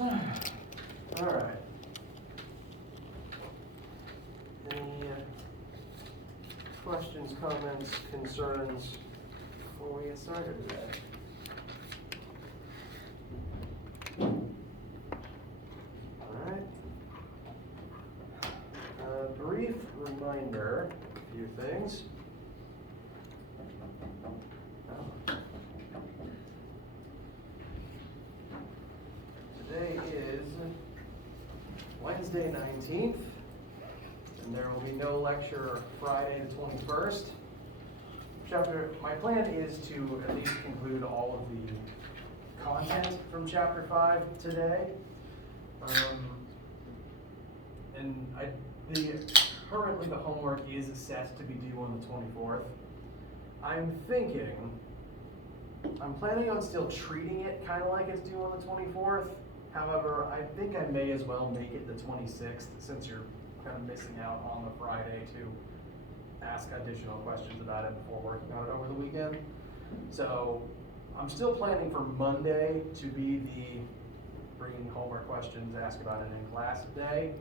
All right. Any questions, comments, concerns before we get started today? All right. Brief reminder, a few things. Today is Wednesday 19th, and there will be no lecture Friday the 21st. My plan is to at least conclude all of the content from Chapter 5 today. Currently the homework is set to be due on the 24th. I'm planning on still treating it kind of like it's due on the 24th. However, I think I may as well make it the 26th since you're kind of missing out on the Friday to ask additional questions about it before working on it over the weekend. So I'm still planning for Monday to be the bringing homework questions, ask about it in class day.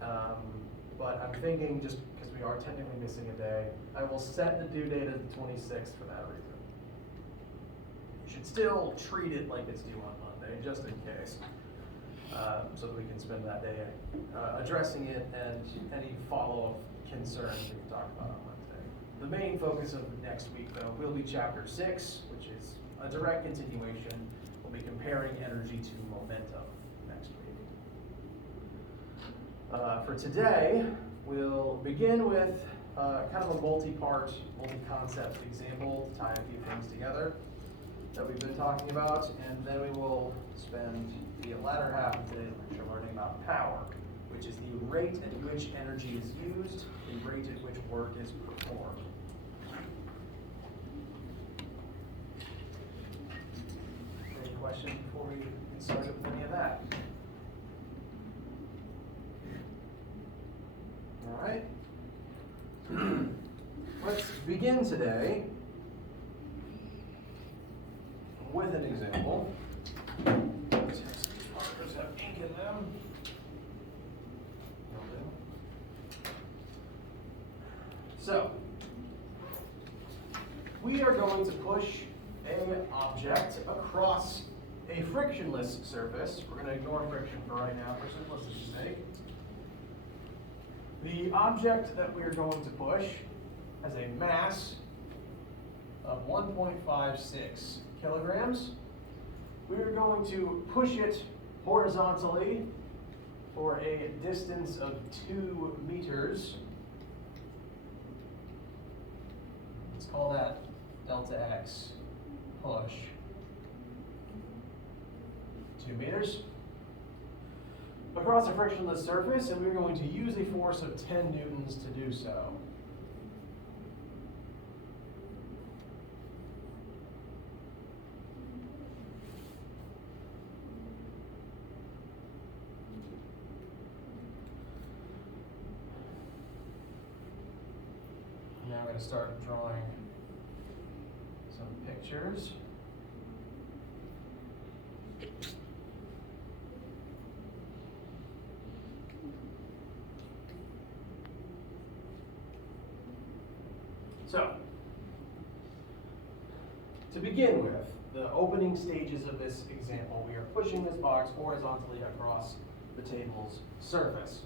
But I'm thinking, just because we are technically missing a day, I will set the due date as the 26th for that reason. You should still treat it like it's due on Monday, just in case, so that we can spend that day addressing it and any follow-up concerns we can talk about on Wednesday. The main focus of next week, though, will be Chapter 6, which is a direct continuation. We'll be comparing energy to momentum next week. For today, we'll begin with kind of a multi-part, multi-concept example to tie a few things together that we've been talking about, and then we will spend the latter half of today's lecture learning about power, which is the rate at which energy is used, the rate at which work is performed. Any questions before we get started with any of that? All right. Let's begin today with an example. These markers have ink in them. So, we are going to push an object across a frictionless surface. We're going to ignore friction for right now for simplicity's sake. The object that we are going to push has a mass of 1.56 kilograms. We are going to push it horizontally for a distance of 2 meters. Let's call that delta x push. 2 meters. Across a frictionless surface, and we're going to use a force of 10 newtons to do so. Now I'm going to start drawing some pictures. So, to begin with, the opening stages of this example, we are pushing this box horizontally across the table's surface.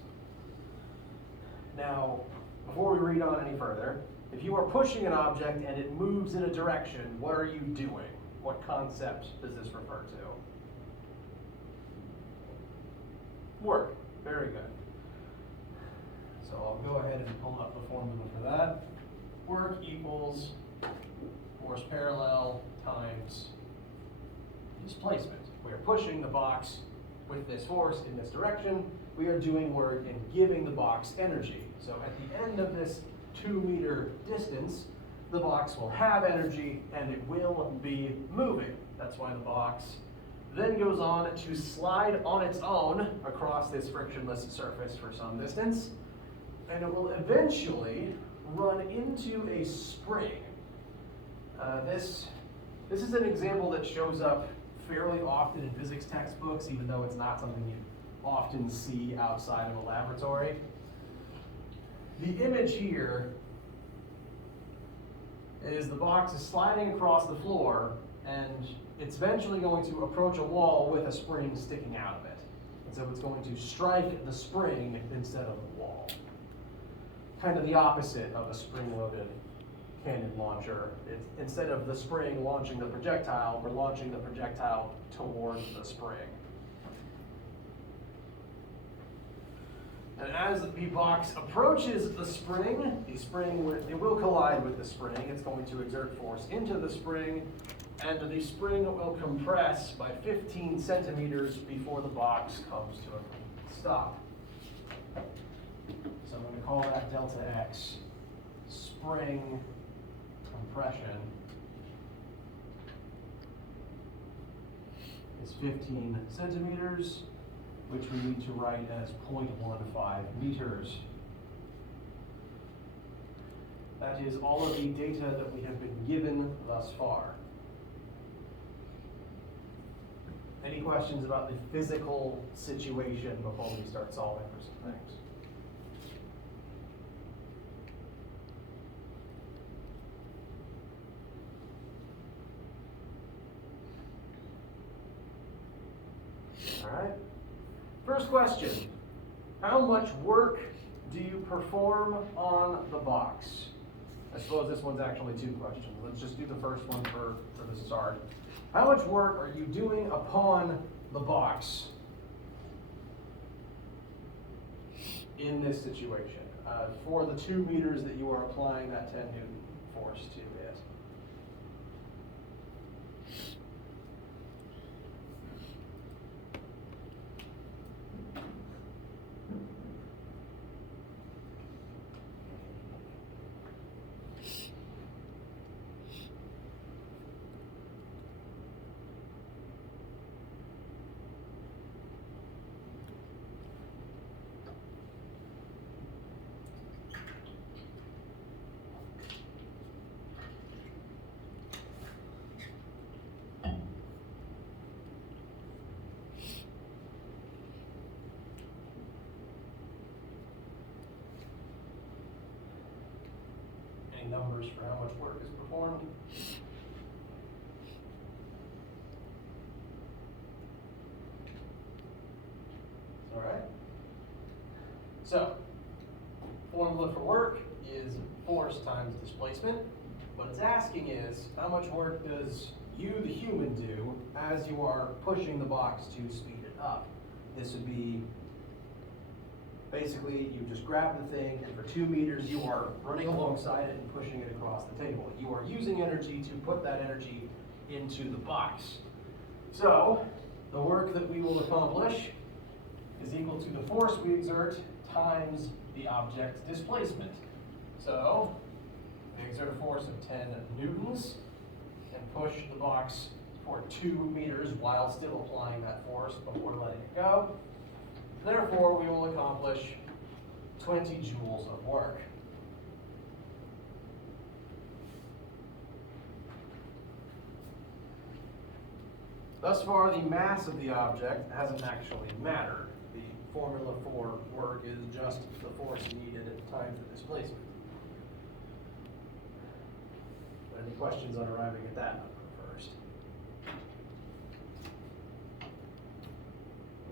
Now, before we read on any further, if you are pushing an object and it moves in a direction, what are you doing? What concept does this refer to? Work. Very good. So I'll go ahead and pull up the formula for that. Work equals force parallel times displacement. We are pushing the box with this force in this direction. We are doing work and giving the box energy. So at the end of this 2 meter distance, the box will have energy and it will be moving. That's why the box then goes on to slide on its own across this frictionless surface for some distance, and it will eventually run into a spring. This is an example that shows up fairly often in physics textbooks, even though it's not something you often see outside of a laboratory. The image here is the box is sliding across the floor, and it's eventually going to approach a wall with a spring sticking out of it. And so it's going to strike the spring instead of the wall. Kind of the opposite of a spring-loaded cannon launcher. Instead of the spring launching the projectile, we're launching the projectile towards the spring. And as the box approaches the spring it will collide with the spring. It's going to exert force into the spring, and the spring will compress by 15 centimeters before the box comes to a stop. So I'm going to call that delta X. Spring compression is 15 centimeters, which we need to write as 0.15 meters. That is all of the data that we have been given thus far. Any questions about the physical situation before we start solving for some things? All right. First question, how much work do you perform on the box? I suppose this one's actually two questions. Let's just do the first one for the start. How much work are you doing upon the box in this situation for the 2 meters that you are applying that 10 Newton force to it? Numbers for how much work is performed. All right. So, formula for work is force times displacement. What it's asking is, how much work does you, the human, do as you are pushing the box to speed it up? This would be basically, you just grab the thing, and for 2 meters, you are running alongside it and pushing it across the table. You are using energy to put that energy into the box. So, the work that we will accomplish is equal to the force we exert times the object's displacement. So, we exert a force of 10 newtons and push the box for 2 meters while still applying that force before letting it go. Therefore, we will accomplish 20 joules of work. Thus far, the mass of the object hasn't actually mattered. The formula for work is just the force needed times the displacement. Any questions on arriving at that number first?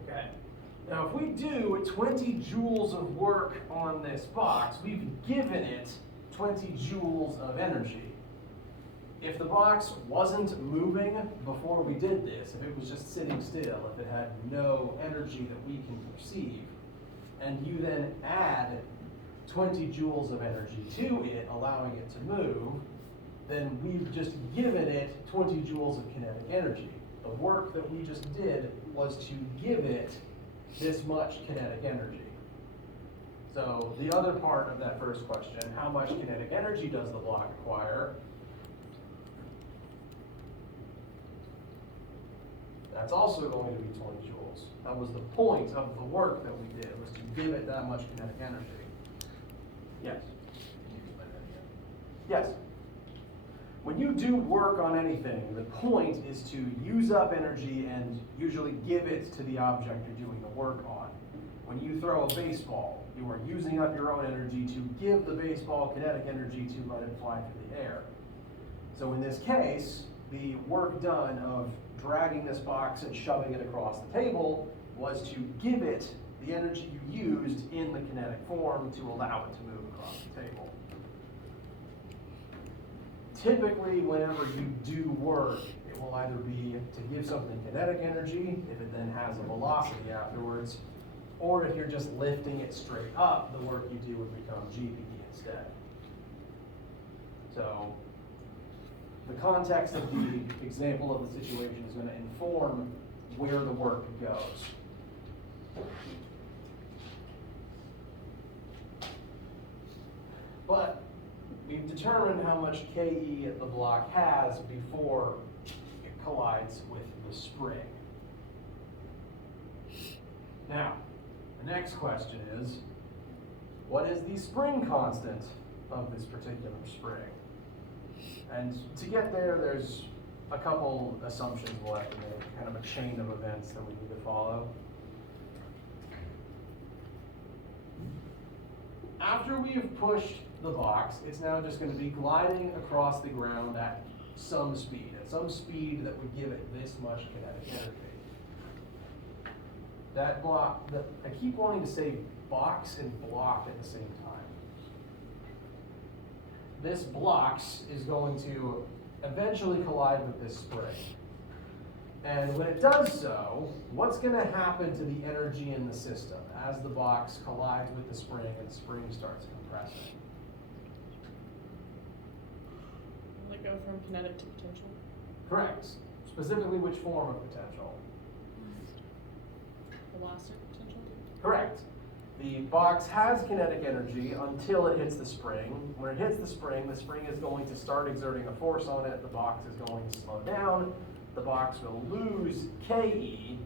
Okay. Now, if we do 20 joules of work on this box, we've given it 20 joules of energy. If the box wasn't moving before we did this, if it was just sitting still, if it had no energy that we can perceive, and you then add 20 joules of energy to it, allowing it to move, then we've just given it 20 joules of kinetic energy. The work that we just did was to give it this much kinetic energy. So the other part of that first question, how much kinetic energy does the block acquire? That's also going to be 20 joules. That was the point of the work that we did, was to give it that much kinetic energy. Yes? Yes. when you do work on anything, the point is to use up energy and usually give it to the object you're doing the work on. When you throw a baseball, you are using up your own energy to give the baseball kinetic energy to let it fly through the air. So in this case, the work done of dragging this box and shoving it across the table was to give it the energy you used in the kinetic form to allow it to move across the table. Typically, whenever you do work, it will either be to give something kinetic energy, if it then has a velocity afterwards, or if you're just lifting it straight up, the work you do would become GPE instead. So, the context of the example of the situation is going to inform where the work goes. But we've determined how much KE the block has before it collides with the spring. Now, the next question is, what is the spring constant of this particular spring? And to get there, there's a couple assumptions we'll have to make, kind of a chain of events that we need to follow. After we have pushed the box, it's now just going to be gliding across the ground at some speed that would give it this much kinetic energy. That block, I keep wanting to say box and block at the same time. This box is going to eventually collide with this spring. And when it does so, what's going to happen to the energy in the system as the box collides with the spring and the spring starts compressing? Will it go from kinetic to potential? Correct. Specifically, which form of potential? Elastic potential? Correct. The box has kinetic energy until it hits the spring. When it hits the spring is going to start exerting a force on it. The box is going to slow down. The box will lose KE,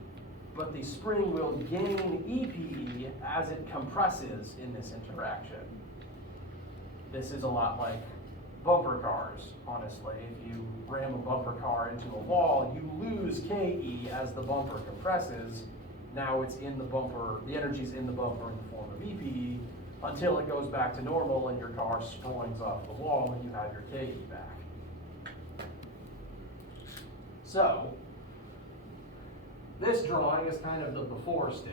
but the spring will gain EPE as it compresses in this interaction. This is a lot like bumper cars, honestly. If you ram a bumper car into a wall, you lose KE as the bumper compresses. Now it's in the bumper, the energy's in the bumper in the form of EPE until it goes back to normal and your car springs off the wall and you have your KE back. So, this drawing is kind of the before state.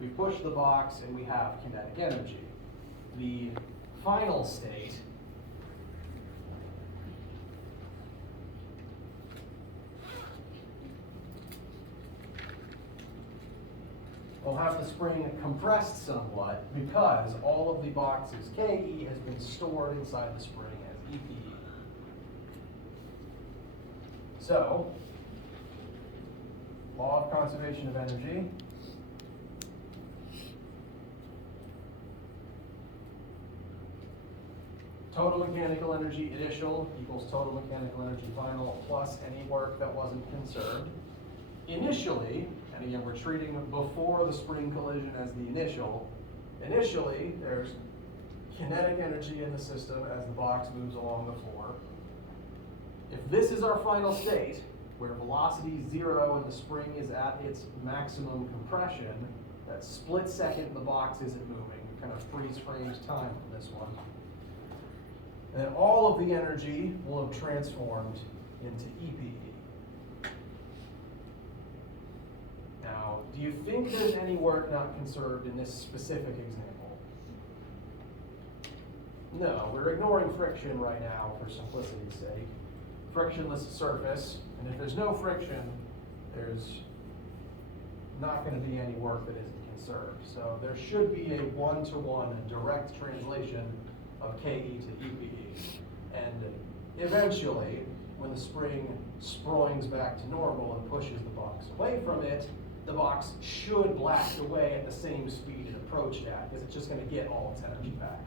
We push the box and we have kinetic energy. The final state will have the spring compressed somewhat because all of the box's KE has been stored inside the spring as EPE. So, law of conservation of energy. Total mechanical energy initial equals total mechanical energy final plus any work that wasn't conserved. Initially, and again we're treating before the spring collision as the initial. Initially, there's kinetic energy in the system as the box moves along the floor. If this is our final state, where velocity is 0 and the spring is at its maximum compression, that split second the box isn't moving. It kind of freeze frames time for this one. Then all of the energy will have transformed into EPE. Now, do you think there's any work not conserved in this specific example? No, we're ignoring friction right now for simplicity's sake. Frictionless surface, and if there's no friction, there's not going to be any work that isn't conserved. So there should be a one-to-one direct translation of KE to EPE. And eventually, when the spring springs back to normal and pushes the box away from it, the box should blast away at the same speed it approached at, because it's just going to get all its energy back.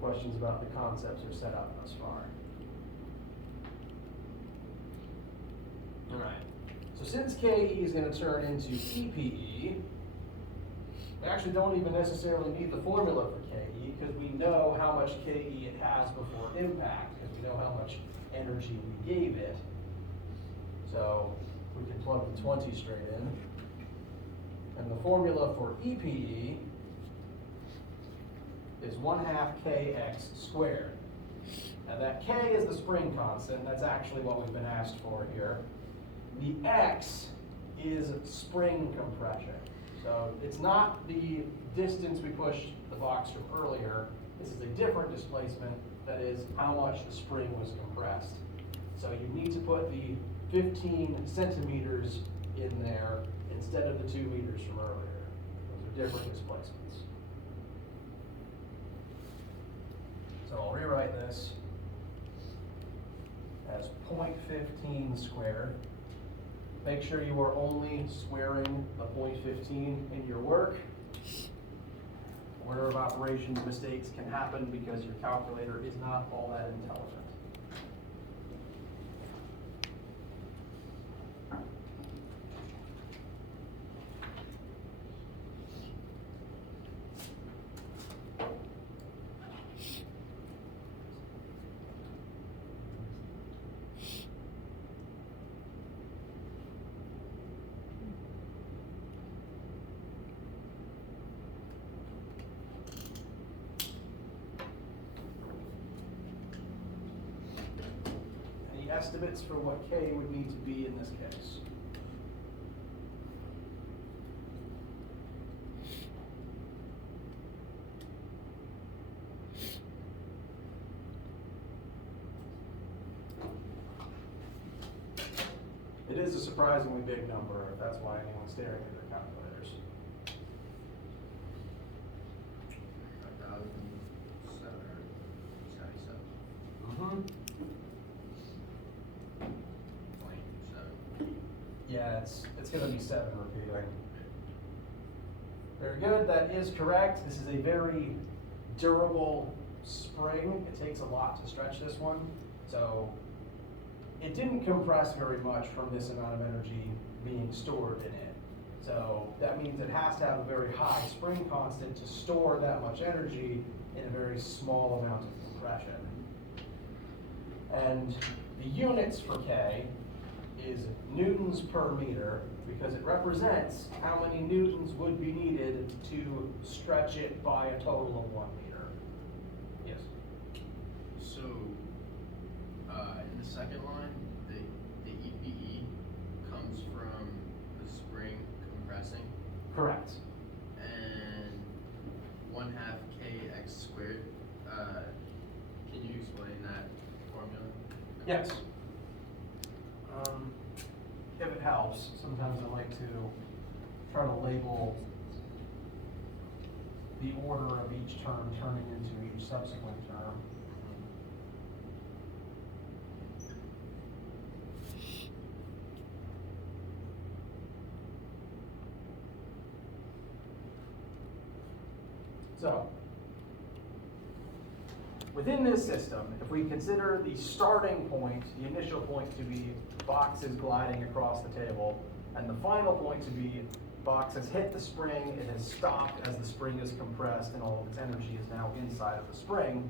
Questions about the concepts are set up thus far? All right. So since KE is going to turn into EPE, we actually don't even necessarily need the formula for KE because we know much KE it has before impact, because we know how much energy we gave it. So we can plug the 20 straight in. And the formula for EPE is 1/2 kx squared. Now that k is the spring constant, that's actually what we've been asked for here. The x is spring compression. So it's not the distance we pushed the box from earlier, this is a different displacement, that is how much the spring was compressed. So you need to put the 15 centimeters in there instead of the 2 meters from earlier. Those are different displacements. So I'll rewrite this as 0.15 squared. Make sure you are only squaring the 0.15 in your work. Order of operations mistakes can happen because your calculator is not all that intelligent. Estimates for what K would need to be in this case. It is a surprisingly big number, if that's why anyone's staring at their calculators. 1,777. Mm-hmm. Yeah, it's going to be 7 repeating. Very good, that is correct. This is a very durable spring. It takes a lot to stretch this one. So it didn't compress very much from this amount of energy being stored in it. So that means it has to have a very high spring constant to store that much energy in a very small amount of compression. And the units for K is newtons per meter, because it represents how many newtons would be needed to stretch it by a total of 1 meter. Yes? So, in the second line, the EPE comes from the spring compressing, Correct. and 1/2 kx squared. Can you explain that formula? Yes. If it helps, sometimes I like to try to label the order of each term turning into each subsequent term. So, within this system, if we consider the starting point, the initial point to be boxes gliding across the table, and the final point to be box has hit the spring, it has stopped as the spring is compressed, and all of its energy is now inside of the spring.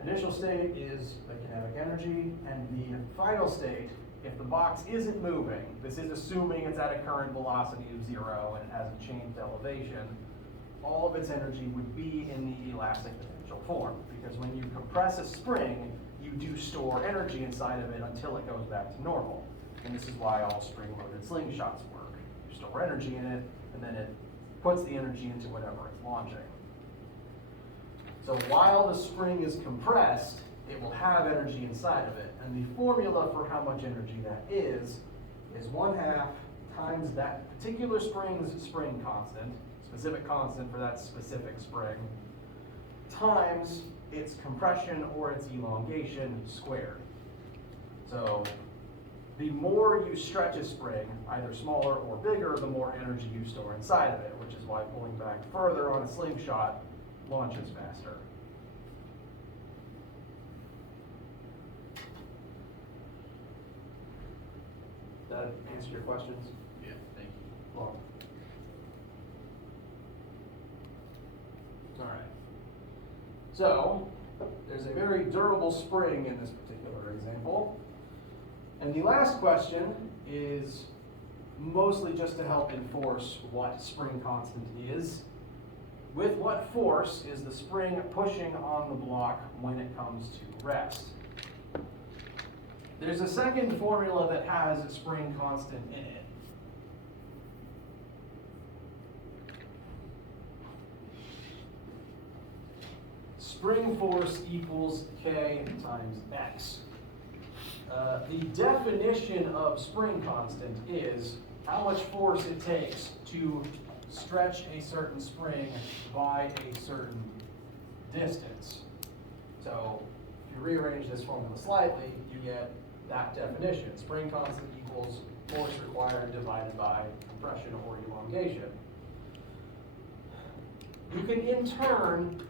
Initial state is the kinetic energy, and the final state, if the box isn't moving, this is assuming it's at a current velocity of 0 and it hasn't changed elevation, all of its energy would be in the elastic potential form. Because when you compress a spring, you do store energy inside of it until it goes back to normal. And this is why all spring-loaded slingshots work. You store energy in it, and then it puts the energy into whatever it's launching. So while the spring is compressed, it will have energy inside of it. And the formula for how much energy that is 1/2 times that particular spring's spring constant, specific constant for that specific spring, times its compression or its elongation squared. So the more you stretch a spring, either smaller or bigger, the more energy you store inside of it, which is why pulling back further on a slingshot launches faster. That answer your questions? Yeah, thank you. Well, all right. So, there's a very durable spring in this particular example. And the last question is mostly just to help enforce what spring constant is. With what force is the spring pushing on the block when it comes to rest? There's a second formula that has a spring constant in it. Spring force equals K times X. The definition of spring constant is how much force it takes to stretch a certain spring by a certain distance. So if you rearrange this formula slightly, you get that definition. Spring constant equals force required divided by compression or elongation. You can in turn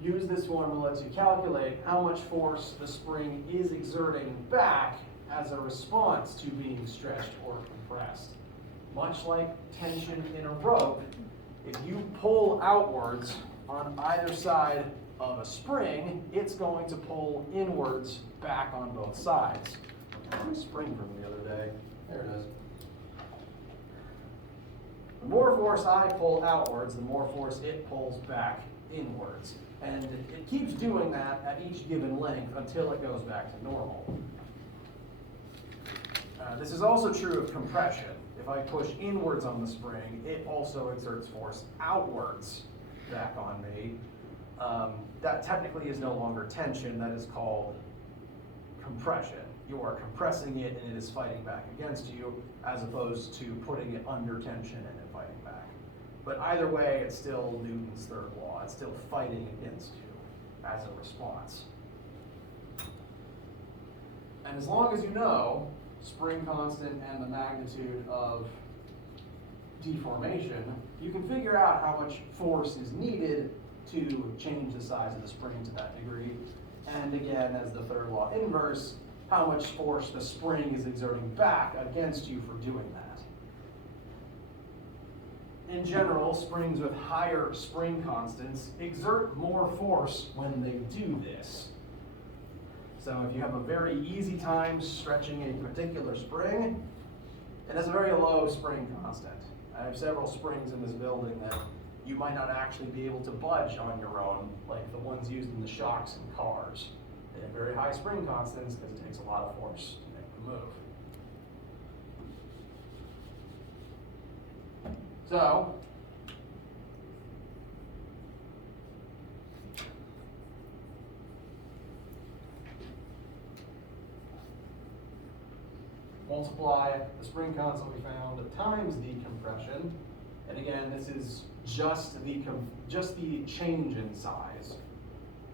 use this formula to calculate how much force the spring is exerting back as a response to being stretched or compressed. Much like tension in a rope, if you pull outwards on either side of a spring, it's going to pull inwards back on both sides. Where's the spring from the other day? There it is. The more force I pull outwards, the more force it pulls back inwards. And it keeps doing that at each given length until it goes back to normal. This is also true of compression. If I push inwards on the spring, it also exerts force outwards back on me. That technically is no longer tension, that is called compression. You are compressing it and it is fighting back against you, as opposed to putting it under tension and it fighting back. But either way, it's still Newton's third law. It's still fighting against you as a response. And as long as you know spring constant and the magnitude of deformation, you can figure out how much force is needed to change the size of the spring to that degree. And again, as the third law inverse, how much force the spring is exerting back against you for doing that. In general, springs with higher spring constants exert more force when they do this. So if you have a very easy time stretching a particular spring, it has a very low spring constant. I have several springs in this building that you might not actually be able to budge on your own, like the ones used in the shocks in cars. They have very high spring constants because it takes a lot of force to make them move. So, multiply the spring constant we found times the compression, and again, this is just the change in size.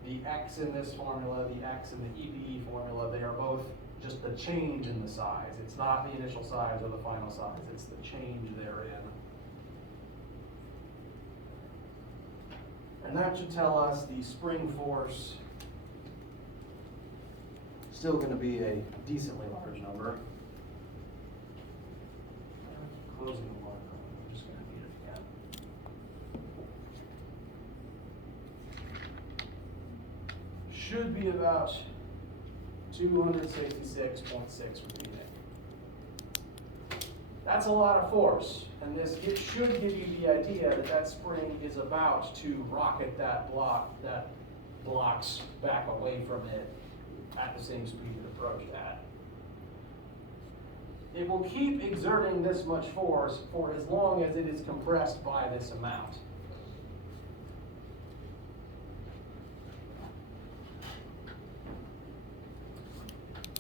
The x in this formula, the x in the EPE formula, they are both just the change in the size. It's not the initial size or the final size, it's the change therein. And that should tell us the spring force, still going to be a decently large number. Closing the line, I'm just going to need it again. Should be about 266.6 repeating. That's a lot of force, and it should give you the idea that that spring is about to rocket that blocks back away from it at the same speed it approached at. It will keep exerting this much force for as long as it is compressed by this amount.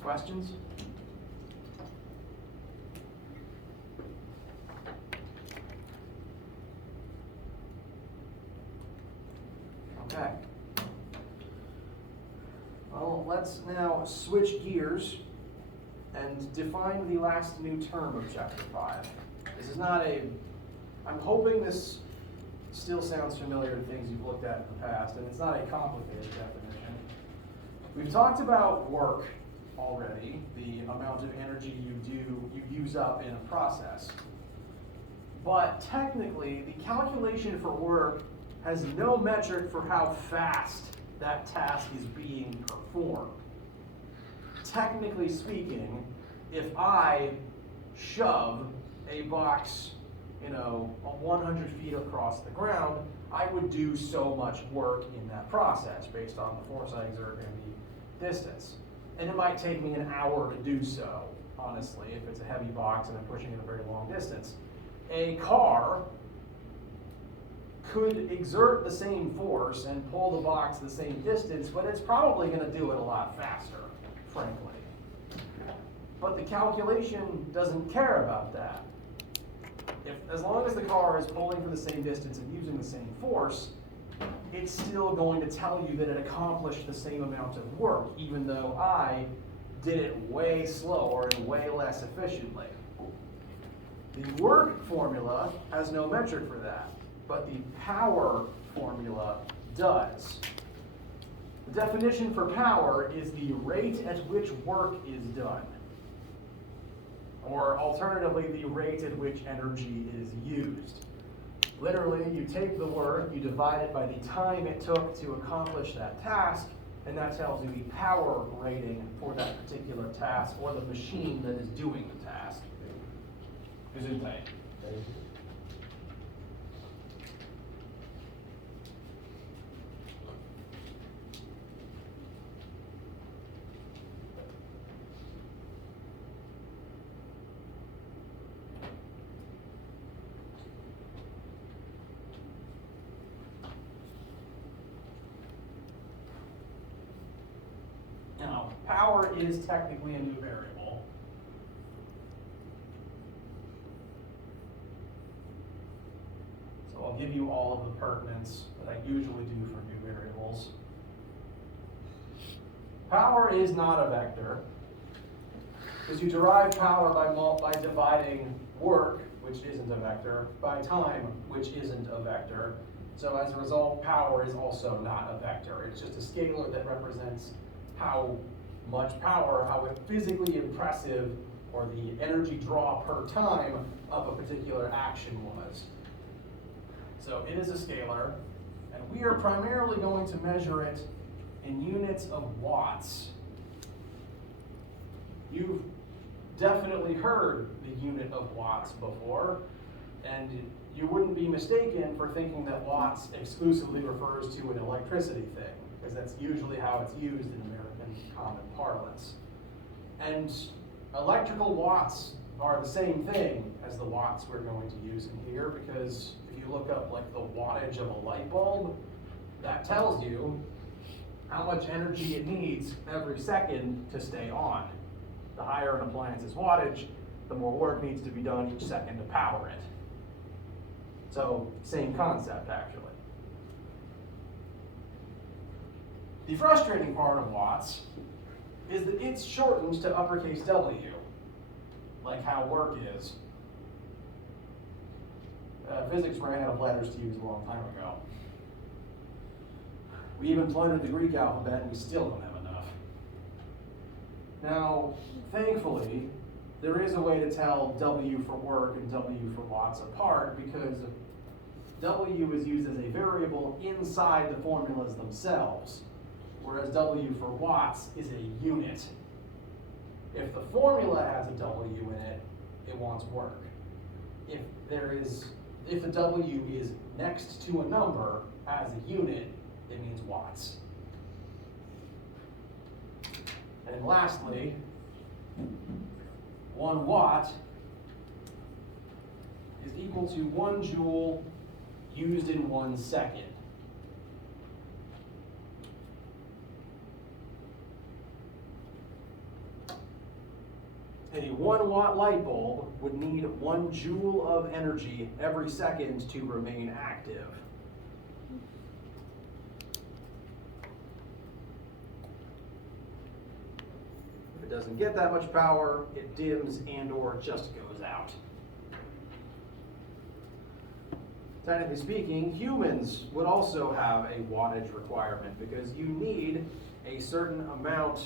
Questions? Okay. Well, let's now switch gears and define the last new term of Chapter 5. This is not I'm hoping this still sounds familiar to things you've looked at in the past, and it's not a complicated definition. We've talked about work already, the amount of energy you use up in a process. But technically, the calculation for work has no metric for how fast that task is being performed. Technically speaking, if I shove a box, 100 feet across the ground, I would do so much work in that process based on the force I exert and the distance. And it might take me an hour to do so, honestly, if it's a heavy box and I'm pushing it a very long distance. A car could exert the same force and pull the box the same distance, but it's probably going to do it a lot faster, frankly. But the calculation doesn't care about that. As long as the car is pulling for the same distance and using the same force, it's still going to tell you that it accomplished the same amount of work, even though I did it way slower and way less efficiently. The work formula has no metric for that, but the power formula does. The definition for power is the rate at which work is done, or alternatively, the rate at which energy is used. Literally, you take the work, you divide it by the time it took to accomplish that task, and that tells you the power rating for that particular task or the machine that is doing the task. Gesundheit. Now, power is technically a new variable. So I'll give you all of the pertinence that I usually do for new variables. Power is not a vector, because you derive power by dividing work, which isn't a vector, by time, which isn't a vector. So as a result, power is also not a vector. It's just a scalar that represents how much power, how physically impressive, or the energy draw per time of a particular action was. So it is a scalar, and we are primarily going to measure it in units of watts. You've definitely heard the unit of watts before, and you wouldn't be mistaken for thinking that watts exclusively refers to an electricity thing, because that's usually how it's used in American common parlance. And electrical watts are the same thing as the watts we're going to use in here, because if you look up like the wattage of a light bulb, that tells you how much energy it needs every second to stay on. The higher an appliance's wattage, the more work needs to be done each second to power it. So, same concept, actually. The frustrating part of watts is that it's shortened to uppercase W, like how work is. Physics ran out of letters to use a long time ago. We even plundered the Greek alphabet and we still don't have enough. Now, thankfully, there is a way to tell W for work and W for watts apart, because W is used as a variable inside the formulas themselves, whereas W for watts is a unit. If the formula has a W in it, it wants work. If the W is next to a number as a unit, it means watts. And lastly, 1 watt is equal to 1 joule used in 1 second. A 1 watt light bulb would need 1 joule of energy every second to remain active. If it doesn't get that much power, it dims and/or just goes out. Technically speaking, humans would also have a wattage requirement, because you need a certain amount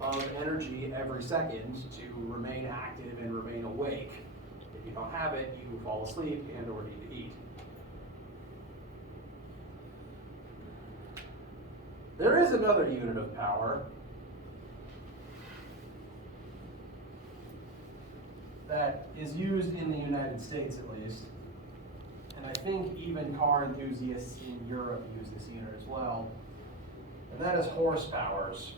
of energy every second to remain active and remain awake. If you don't have it, you fall asleep and/or need to eat. There is another unit of power that is used in the United States at least, and I think even car enthusiasts in Europe use this unit as well, and that is horsepowers.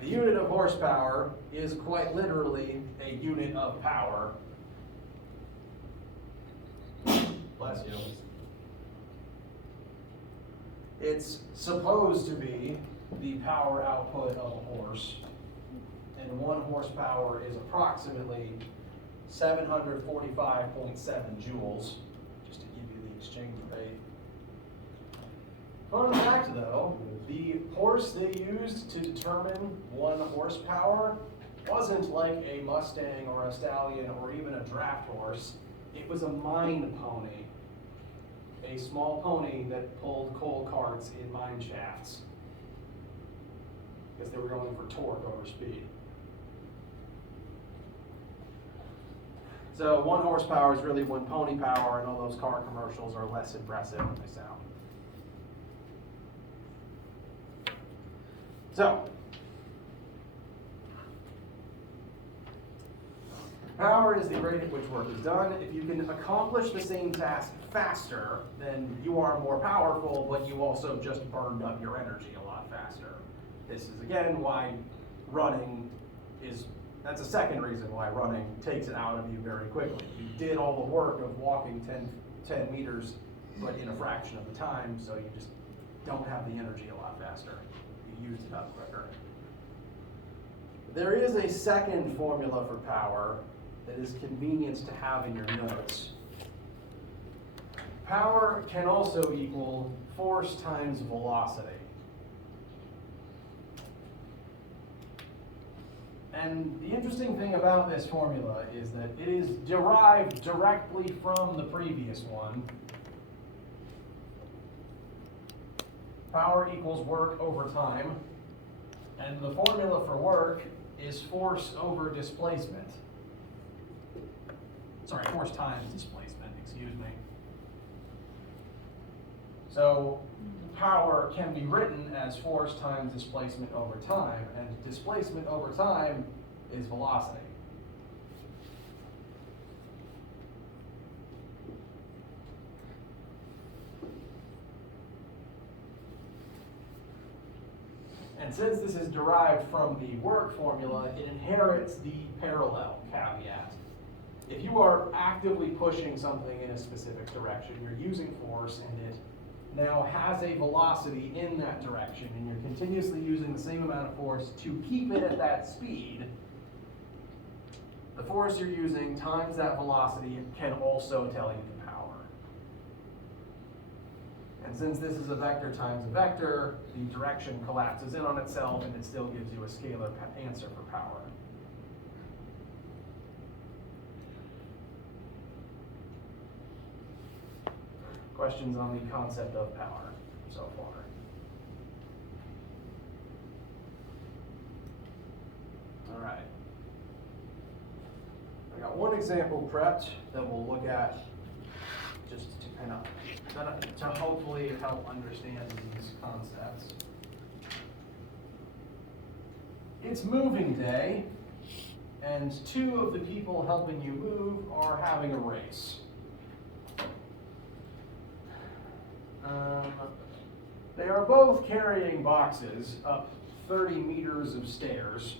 The unit of horsepower is quite literally a unit of power. Bless you. It's supposed to be the power output of a horse, and 1 horsepower is approximately 745.7 joules, just to give you the exchange rate. Fun fact though, the horse they used to determine 1 horsepower wasn't like a Mustang or a stallion or even a draft horse. It was a mine pony. A small pony that pulled coal carts in mine shafts, because they were going for torque over speed. So 1 horsepower is really 1 pony power, and all those car commercials are less impressive than they sound. So, power is the rate at which work is done. If you can accomplish the same task faster, then you are more powerful, but you also just burned up your energy a lot faster. This is again why running that's a second reason why running takes it out of you very quickly. You did all the work of walking 10 meters, but in a fraction of the time, so you just don't have the energy a lot faster. You used it up quicker. There is a second formula for power that is convenient to have in your notes. Power can also equal force times velocity. And the interesting thing about this formula is that it is derived directly from the previous one. Power equals work over time. And the formula for work is force over displacement. Sorry, force times displacement, excuse me. So power can be written as force times displacement over time, and displacement over time is velocity. And since this is derived from the work formula, it inherits the parallel caveat. If you are actively pushing something in a specific direction, you're using force, and it now has a velocity in that direction, and you're continuously using the same amount of force to keep it at that speed, the force you're using times that velocity can also tell you the power. And since this is a vector times a vector, the direction collapses in on itself, and it still gives you a scalar answer for power. Questions on the concept of power so far? All right. I got one example prepped that we'll look at just to kind of, to hopefully help understand these concepts. It's moving day, and 2 of the people helping you move are having a race. They are both carrying boxes up 30 meters of stairs.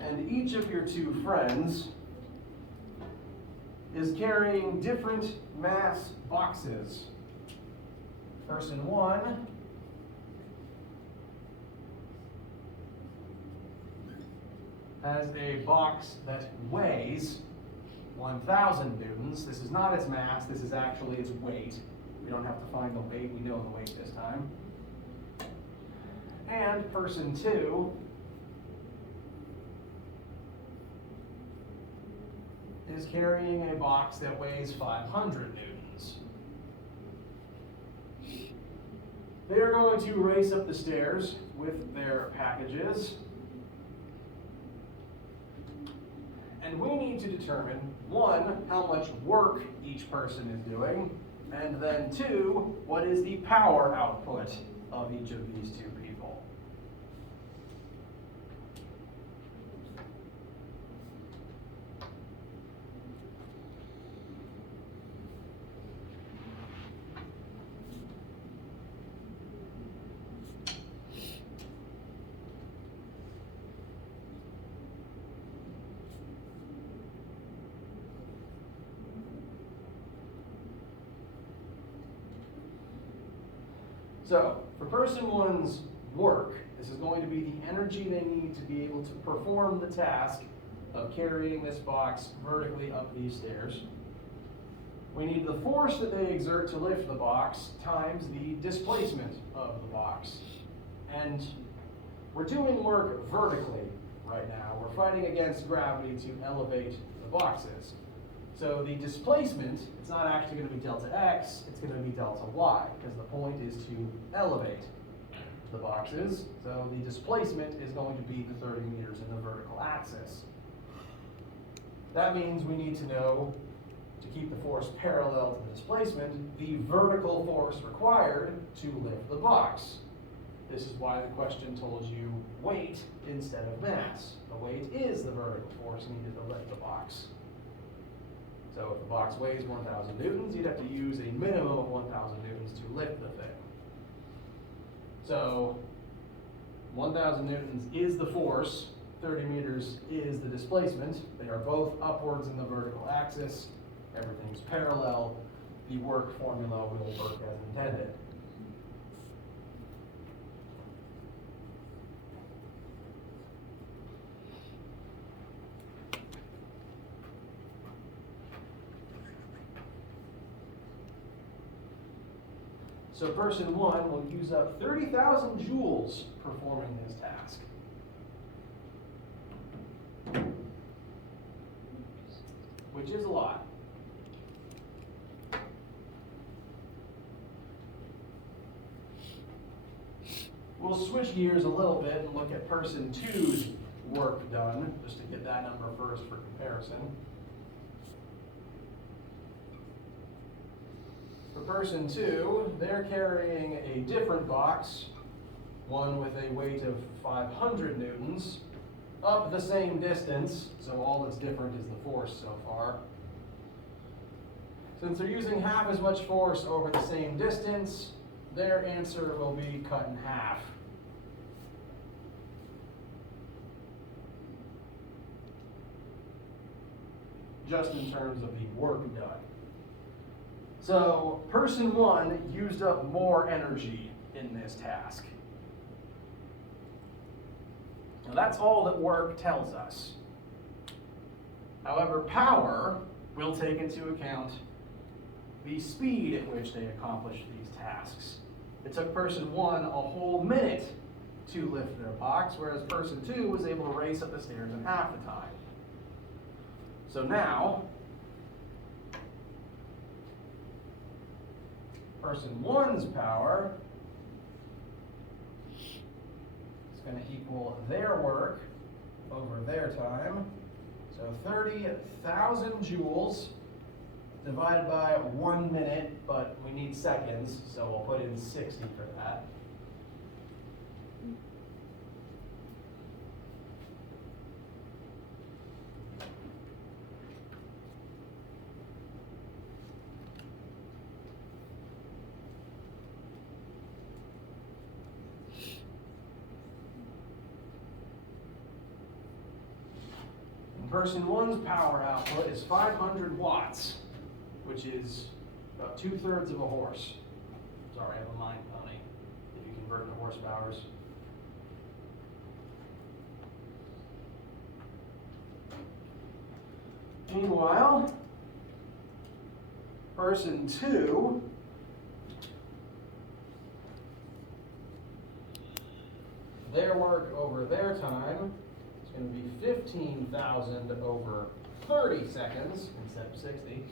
And each of your 2 friends is carrying different mass boxes. Person 1 has a box that weighs 1,000 newtons. This is not its mass, this is actually its weight. We don't have to find the weight, we know the weight this time. And person 2 is carrying a box that weighs 500 newtons. They are going to race up the stairs with their packages. And we need to determine, one, how much work each person is doing, and then two, what is the power output of each of these two people. So, for person one's work, this is going to be the energy they need to be able to perform the task of carrying this box vertically up these stairs. We need the force that they exert to lift the box times the displacement of the box. And we're doing work vertically right now. We're fighting against gravity to elevate the boxes. So the displacement, it's not actually going to be delta x, it's going to be delta y, because the point is to elevate the boxes. So the displacement is going to be the 30 meters in the vertical axis. That means we need to know, to keep the force parallel to the displacement, the vertical force required to lift the box. This is why the question told you weight instead of mass. The weight is the vertical force needed to lift the box. So if the box weighs 1,000 newtons, you'd have to use a minimum of 1,000 newtons to lift the thing. So 1,000 newtons is the force, 30 meters is the displacement. They are both upwards in the vertical axis. Everything's parallel. The work formula will work as intended. So person one will use up 30,000 joules performing this task. Which is a lot. We'll switch gears a little bit and look at person two's work done, just to get that number first for comparison. For person two, they're carrying a different box, one with a weight of 500 newtons, up the same distance, so all that's different is the force so far. Since they're using half as much force over the same distance, their answer will be cut in half. Just in terms of the work done. So, person one used up more energy in this task. Now that's all that work tells us. However, power will take into account the speed at which they accomplished these tasks. It took person one a whole minute to lift their box, whereas person two was able to race up the stairs in half the time. So now, person one's power is going to equal their work over their time. So 30,000 joules divided by 1 minute, but we need seconds, so we'll put in 60 for that. Person one's power output is 500 watts, which is about 2/3 of a horse. Sorry, I have a mind pony, if you convert to horsepowers. Meanwhile, person two their work over their time is going to be 15,000 over 30 seconds instead of 60.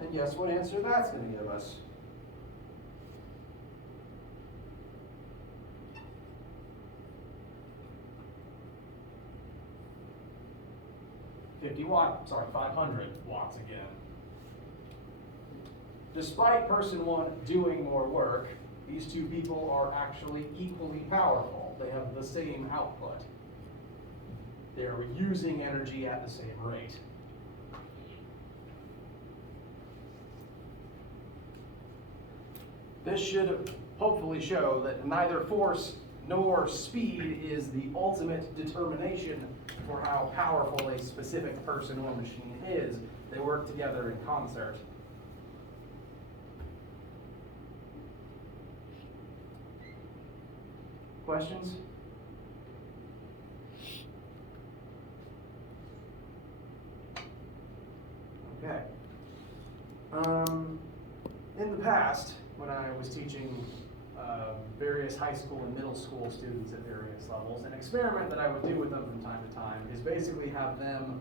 And guess what answer that's going to give us? 500 watts again. Despite person one doing more work, these two people are actually equally powerful. They have the same output. They're using energy at the same rate. This should hopefully show that neither force nor speed is the ultimate determination for how powerful a specific person or machine is. They work together in concert. Questions? Okay. In the past, when I was teaching various high school and middle school students at various levels, an experiment that I would do with them from time to time is basically have them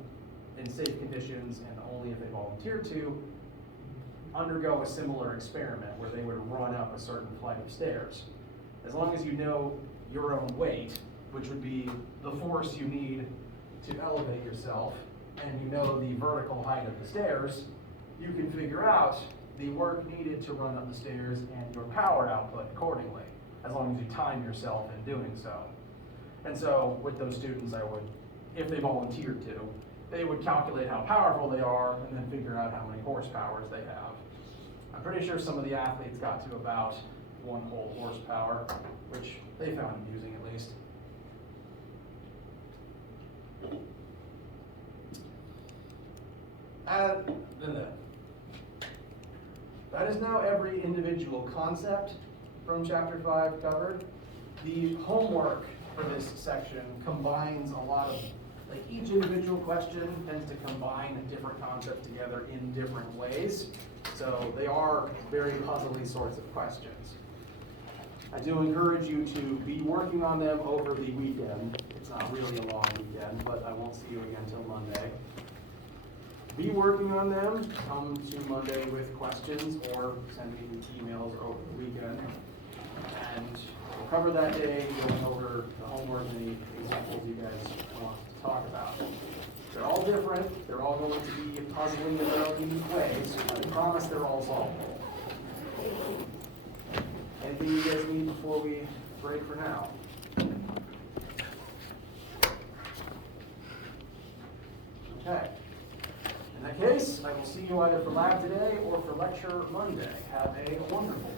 in safe conditions, and only if they volunteered to, undergo a similar experiment where they would run up a certain flight of stairs. As long as you know your own weight, which would be the force you need to elevate yourself, and you know the vertical height of the stairs, you can figure out the work needed to run up the stairs and your power output accordingly, as long as you time yourself in doing so. And so with those students, I would, if they volunteered to, they would calculate how powerful they are and then figure out how many horsepowers they have. I'm pretty sure some of the athletes got to about 1 whole horsepower, which they found amusing at least. That is now every individual concept from Chapter 5 covered. The homework for this section combines a lot of, like each individual question tends to combine different concepts together in different ways. So they are very puzzly sorts of questions. I do encourage you to be working on them over the weekend. It's not really a long weekend, but I won't see you again until Monday. Be working on them. Come to Monday with questions or send me emails over the weekend. And we'll cover that day going over the homework and the examples you guys want to talk about. They're all different. They're all going to be puzzling in their own unique ways, but I promise they're all solvable. Anything you guys need before we break for now? Okay. In that case, I will see you either for lab today or for lecture Monday. Have a wonderful